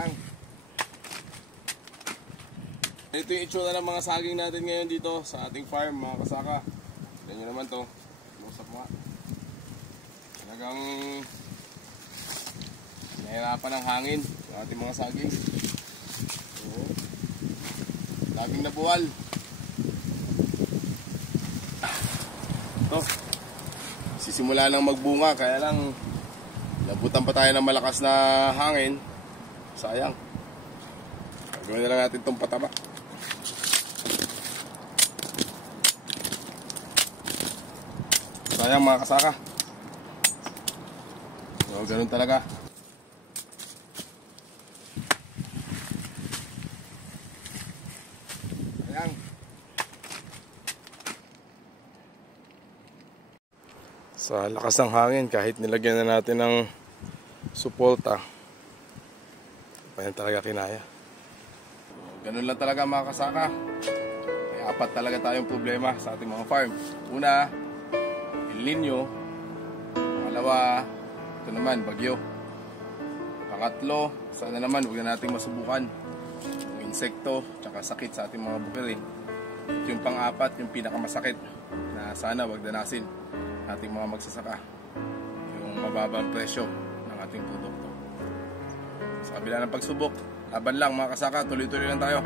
Ayan. Ito yung itsura ng mga saging natin ngayon dito sa ating farm, mga kasaka. Tignan nyo naman to. Lusap mo. Talagang nahirapan ng hangin yung ating mga saging. Saging na buwal. Ito. Sisimula nang magbunga, kaya lang nabutan pa tayo ng malakas na hangin. Sayang. Gawin na lang natin itong pataba. Sayang mga kasaka. So, ganun talaga. Sayang. Sa lakas ng hangin, kahit nilagyan na natin ng suporta, pa yan talaga kinaya. Ganun lang talaga mga kasaka. May apat talaga tayong problema sa ating mga farm. Una, El Nino. Pangalawa, ito naman, bagyo. Pangatlo, sana naman huwag na nating masubukan yung insekto tsaka sakit sa ating mga bukirin. At yung pang-apat, yung pinakamasakit na sana huwag danasin ating mga magsasaka, yung mababang presyo ng ating produkto. Sa kabila ng pagsubok, laban lang mga kasaka, tuloy-tuloy lang tayo.